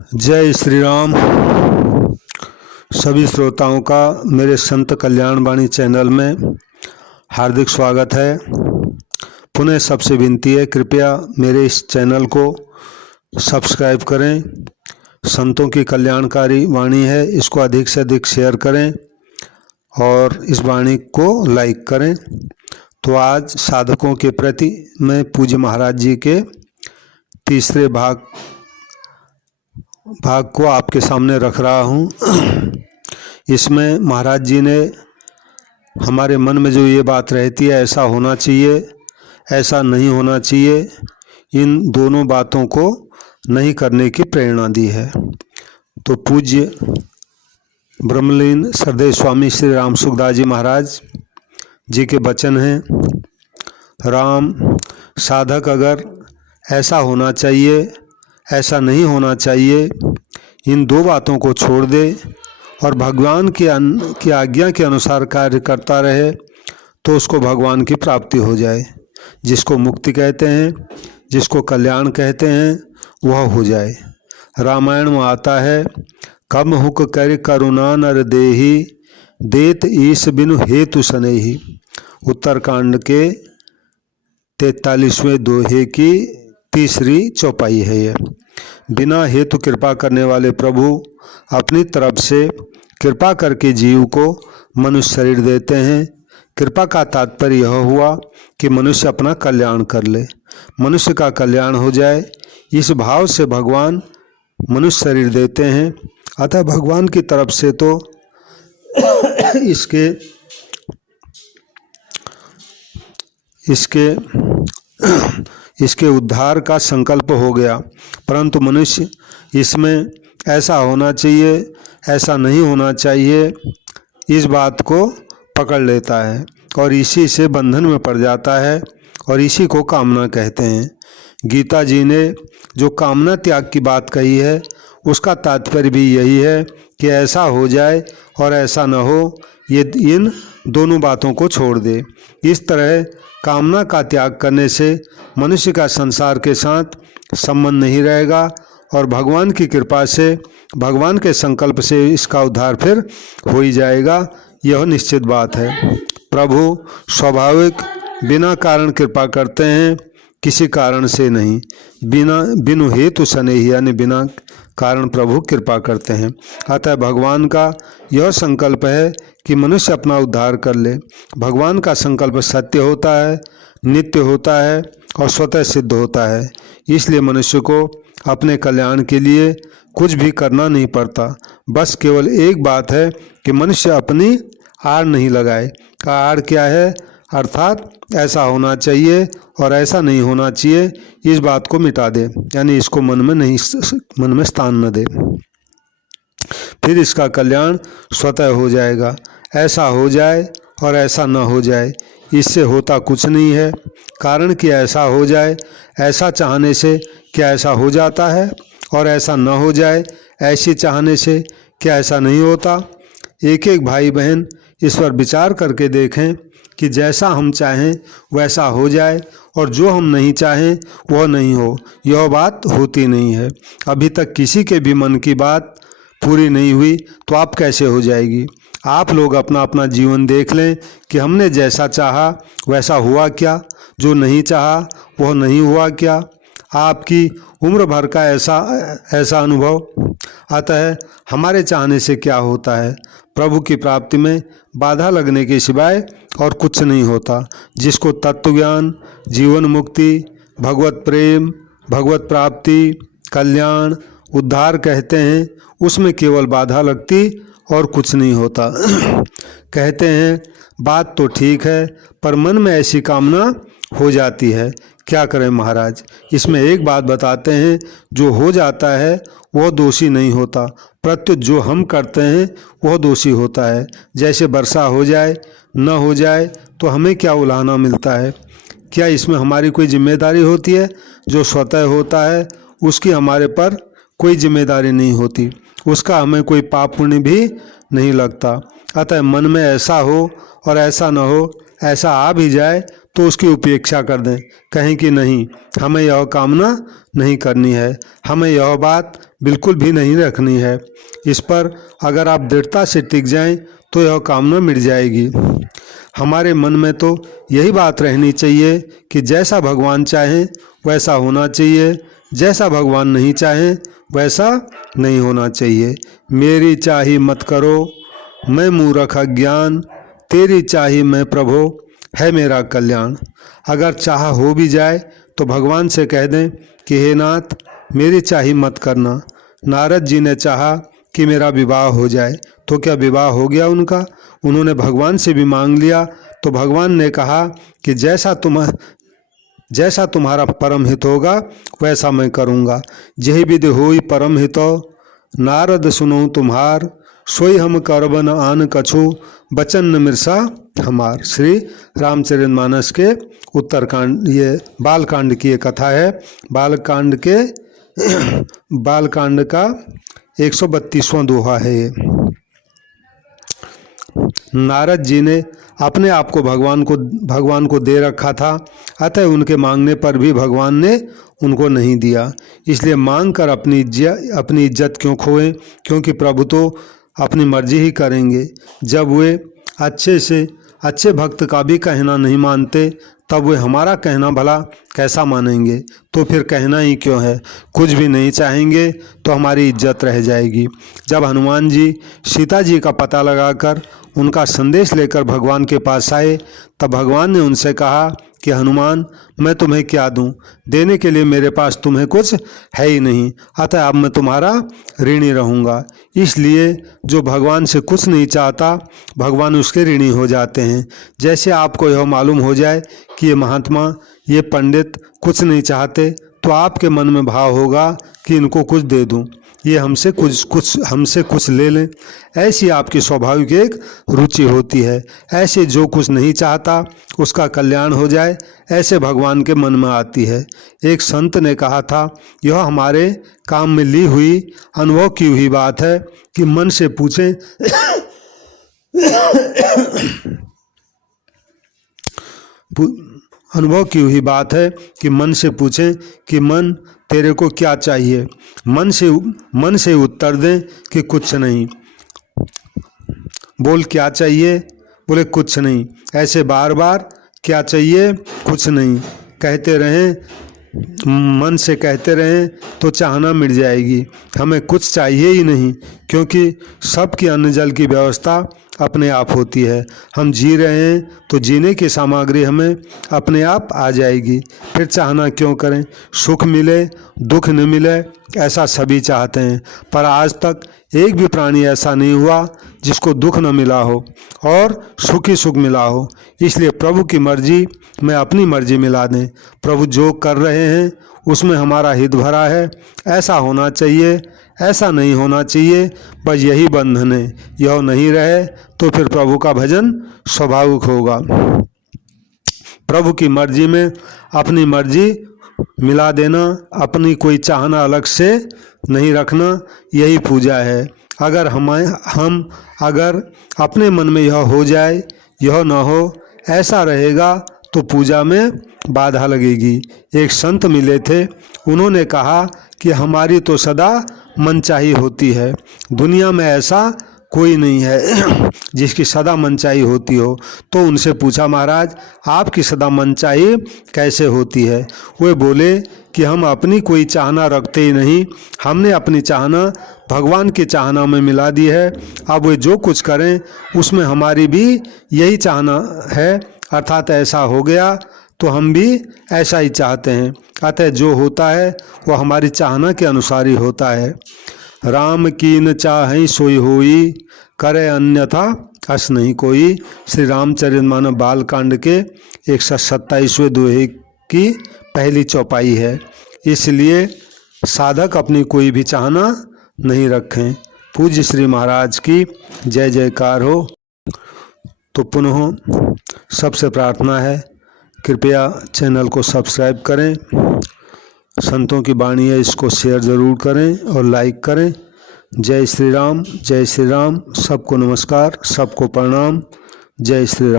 जय श्री राम। सभी श्रोताओं का मेरे संत कल्याण वाणी चैनल में हार्दिक स्वागत है। पुनः सबसे विनती है, कृपया मेरे इस चैनल को सब्सक्राइब करें। संतों की कल्याणकारी वाणी है, इसको अधिक से अधिक शेयर करें और इस वाणी को लाइक करें। तो आज साधकों के प्रति मैं पूज्य महाराज जी के तीसरे भाग को आपके सामने रख रहा हूँ। इसमें महाराज जी ने हमारे मन में जो ये बात रहती है, ऐसा होना चाहिए, ऐसा नहीं होना चाहिए, इन दोनों बातों को नहीं करने की प्रेरणा दी है। तो पूज्य ब्रह्मलीन श्रद्धेय स्वामी श्री राम सुखदास जी महाराज जी के वचन हैं, राम साधक अगर ऐसा होना चाहिए, ऐसा नहीं होना चाहिए, इन दो बातों को छोड़ दे और भगवान की आज्ञा के अनुसार कार्य करता रहे तो उसको भगवान की प्राप्ति हो जाए। जिसको मुक्ति कहते हैं, जिसको कल्याण कहते हैं, वह हो जाए। रामायण में आता है, कम हुक कर करुणा नर देही, देत ईश बिनु हेतु सनेही। उत्तरकांड के 43वें दोहे की तीसरी चौपाई है यह। बिना हेतु कृपा करने वाले प्रभु अपनी तरफ से कृपा करके जीव को मनुष्य शरीर देते हैं। कृपा का तात्पर्य यह हुआ कि मनुष्य अपना कल्याण कर ले, मनुष्य का कल्याण हो जाए, इस भाव से भगवान मनुष्य शरीर देते हैं। अतः भगवान की तरफ से तो इसके उद्धार का संकल्प हो गया, परंतु मनुष्य इसमें ऐसा होना चाहिए, ऐसा नहीं होना चाहिए, इस बात को पकड़ लेता है और इसी से बंधन में पड़ जाता है और इसी को कामना कहते हैं। गीता जी ने जो कामना त्याग की बात कही है, उसका तात्पर्य भी यही है कि ऐसा हो जाए और ऐसा न हो, ये इन दोनों बातों को छोड़ दे। इस तरह कामना का त्याग करने से मनुष्य का संसार के साथ संबंध नहीं रहेगा और भगवान की कृपा से, भगवान के संकल्प से इसका उद्धार फिर हो ही जाएगा। यह निश्चित बात है। प्रभु स्वाभाविक बिना कारण कृपा करते हैं, किसी कारण से नहीं। बिनु हेतु सनेही, यानी बिना कारण प्रभु कृपा करते हैं। अतः भगवान का यह संकल्प है कि मनुष्य अपना उद्धार कर ले। भगवान का संकल्प सत्य होता है, नित्य होता है और स्वतः सिद्ध होता है। इसलिए मनुष्य को अपने कल्याण के लिए कुछ भी करना नहीं पड़ता। बस केवल एक बात है कि मनुष्य अपनी आड़ नहीं लगाए। आड़ क्या है? अर्थात ऐसा होना चाहिए और ऐसा नहीं होना चाहिए, इस बात को मिटा दे, यानी इसको मन में स्थान न दे। फिर इसका कल्याण स्वतः हो जाएगा। ऐसा हो जाए और ऐसा न हो जाए, इससे होता कुछ नहीं है। कारण कि ऐसा हो जाए, ऐसा चाहने से क्या ऐसा हो जाता है, और ऐसा न हो जाए, ऐसी चाहने से क्या ऐसा नहीं होता। एक एक भाई बहन इस पर विचार करके देखें कि जैसा हम चाहें वैसा हो जाए और जो हम नहीं चाहें वह नहीं हो, यह बात होती नहीं है। अभी तक किसी के भी मन की बात पूरी नहीं हुई तो आप कैसे हो जाएगी। आप लोग अपना अपना जीवन देख लें कि हमने जैसा चाहा वैसा हुआ क्या, जो नहीं चाहा वह नहीं हुआ क्या। आपकी उम्र भर का ऐसा अनुभव। अतः हमारे चाहने से क्या होता है? प्रभु की प्राप्ति में बाधा लगने के सिवाय और कुछ नहीं होता। जिसको तत्व ज्ञान, जीवन मुक्ति, भगवत प्रेम, भगवत प्राप्ति, कल्याण, उद्धार कहते हैं, उसमें केवल बाधा लगती और कुछ नहीं होता। कहते हैं बात तो ठीक है, पर मन में ऐसी कामना हो जाती है। क्या करें महाराज? इसमें एक बात बताते हैं, जो हो जाता है वह दोषी नहीं होता, प्रत्युत जो हम करते हैं वह दोषी होता है। जैसे वर्षा हो जाए न हो जाए तो हमें क्या उलाहना मिलता है? क्या इसमें हमारी कोई जिम्मेदारी होती है? जो स्वतः होता है उसकी हमारे पर कोई जिम्मेदारी नहीं होती, उसका हमें कोई पाप पुण्य भी नहीं लगता। अतः मन में ऐसा हो और ऐसा न हो, ऐसा आ भी जाए तो उसकी उपेक्षा कर दें, कहें कि नहीं, हमें यह कामना नहीं करनी है, हमें यह बात बिल्कुल भी नहीं रखनी है। इस पर अगर आप दृढ़ता से टिक जाएं तो यह कामना मिट जाएगी। हमारे मन में तो यही बात रहनी चाहिए कि जैसा भगवान चाहें वैसा होना चाहिए, जैसा भगवान नहीं चाहें वैसा नहीं होना चाहिए। मेरी चाही मत करो, मैं मूर्ख अज्ञान, तेरी चाही मैं प्रभो, है मेरा कल्याण। अगर चाह हो भी जाए तो भगवान से कह दें कि हे नाथ, मेरी चाही मत करना। नारद जी ने चाहा कि मेरा विवाह हो जाए, तो क्या विवाह हो गया उनका? उन्होंने भगवान से भी मांग लिया, तो भगवान ने कहा कि जैसा तुम्हारा परम हित होगा वैसा मैं करूँगा। जही विधि होई परम हितो, नारद सुनो तुम्हार, सोई हम करबन आन कछु, बचन न मिर्सा हमार। श्री रामचरितमानस के उत्तरकांड, ये बालकांड की एक कथा है। बालकांड का 132वां दोहा है ये। नारद जी ने अपने आप को भगवान को दे रखा था, अतः उनके मांगने पर भी भगवान ने उनको नहीं दिया। इसलिए मांग कर अपनी इज्जत क्यों खोएं, क्योंकि प्रभु तो अपनी मर्जी ही करेंगे। जब वे अच्छे भक्त का भी कहना नहीं मानते, तब वे हमारा कहना भला कैसा मानेंगे? तो फिर कहना ही क्यों है? कुछ भी नहीं चाहेंगे तो हमारी इज्जत रह जाएगी। जब हनुमान जी सीता जी का पता लगाकर उनका संदेश लेकर भगवान के पास आए, तब भगवान ने उनसे कहा कि हनुमान, मैं तुम्हें क्या दूं? देने के लिए मेरे पास तुम्हें कुछ है ही नहीं, अतः अब मैं तुम्हारा ऋणी रहूँगा। इसलिए जो भगवान से कुछ नहीं चाहता, भगवान उसके ऋणी हो जाते हैं। जैसे आपको यह मालूम हो जाए कि ये महात्मा, ये पंडित कुछ नहीं चाहते, तो आपके मन में भाव होगा कि इनको कुछ दे दूं, ये हमसे कुछ ले लें। ऐसी आपकी स्वाभाविक एक रुचि होती है। ऐसे जो कुछ नहीं चाहता उसका कल्याण हो जाए, ऐसे भगवान के मन में आती है। एक संत ने कहा था, यह हमारे काम में ली हुई अनुभव की हुई बात है कि मन से पूछें अनुभव की हुई बात है कि मन से पूछें कि मन तेरे को क्या चाहिए। मन से उत्तर दें कि कुछ नहीं। बोल क्या चाहिए? बोले कुछ नहीं। ऐसे बार बार क्या चाहिए? कुछ नहीं कहते रहें, मन से कहते रहें तो चाहना मिट जाएगी। हमें कुछ चाहिए ही नहीं, क्योंकि सबकी अन्न जल की व्यवस्था अपने आप होती है। हम जी रहे हैं तो जीने की सामग्री हमें अपने आप आ जाएगी। फिर चाहना क्यों करें? सुख मिले दुख न मिले ऐसा सभी चाहते हैं, पर आज तक एक भी प्राणी ऐसा नहीं हुआ जिसको दुख न मिला हो और सुख ही सुख मिला हो। इसलिए प्रभु की मर्जी में अपनी मर्जी मिला दें। प्रभु जो कर रहे हैं उसमें हमारा हित भरा है, ऐसा होना चाहिए, ऐसा नहीं होना चाहिए। बस यही बंधन है। यह नहीं रहे तो फिर प्रभु का भजन स्वाभाविक होगा। प्रभु की मर्जी में अपनी मर्जी मिला देना, अपनी कोई चाहना अलग से नहीं रखना, यही पूजा है। अगर अगर अपने मन में यह हो जाए, यह न हो, ऐसा रहेगा तो पूजा में बाधा लगेगी। एक संत मिले थे, उन्होंने कहा कि हमारी तो सदा मनचाही होती है, दुनिया में ऐसा कोई नहीं है जिसकी सदा मनचाही होती हो। तो उनसे पूछा, महाराज आपकी सदा मनचाही कैसे होती है? वे बोले कि हम अपनी कोई चाहना रखते ही नहीं, हमने अपनी चाहना भगवान की चाहना में मिला दी है। अब वे जो कुछ करें उसमें हमारी भी यही चाहना है, अर्थात ऐसा हो गया तो हम भी ऐसा ही चाहते हैं। अतः जो होता है वो हमारी चाहना के अनुसार ही होता है। राम कीन चाहै सोई होई, करे अन्यथा अस नहीं कोई। श्री रामचरितमानस बालकांड के 127वें दोहे की पहली चौपाई है। इसलिए साधक अपनी कोई भी चाहना नहीं रखें। पूज्य श्री महाराज की जय जयकार हो। तो पुनः सबसे प्रार्थना है, कृपया चैनल को सब्सक्राइब करें, संतों की वाणी है इसको शेयर ज़रूर करें और लाइक करें। जय श्री राम, जय श्री राम। सबको नमस्कार, सबको प्रणाम। जय श्री राम।